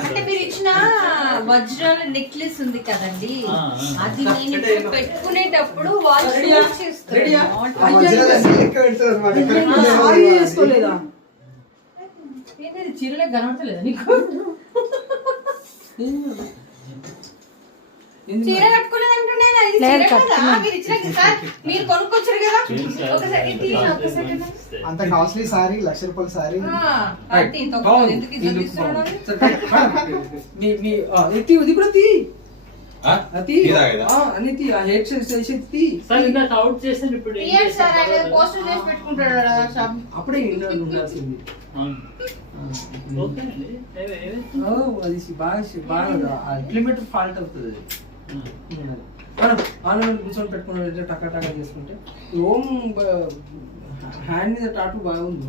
అంటే మీరు ఇచ్చిన వజ్రాల నెక్లెస్ ఉంది కదండి, అది నేను ఇప్పుడు పెట్టుకునేటప్పుడు వాళ్ళు చీరలే కనబడతలేదా నీకు? చీర కట్టుకోలేదంటుండే మీరు కొనుక్కొచ్చారు కదా. అంత కాస్ట్లీ సారీ, 1,00,000 రూపాయల సారీ. ఇది కూడా తీ అప్పుడే ఉండాల్సింది. అది బాగా ఇంప్లిమెంట్ ఫాల్ట్ అవుతుంది. మనం ఆన్లైన్ కూర్చొని పెట్టుకుని టకా టకా చేసుకుంటే ఓం హ్యాండ్ మీద టాటూ బాగుంది.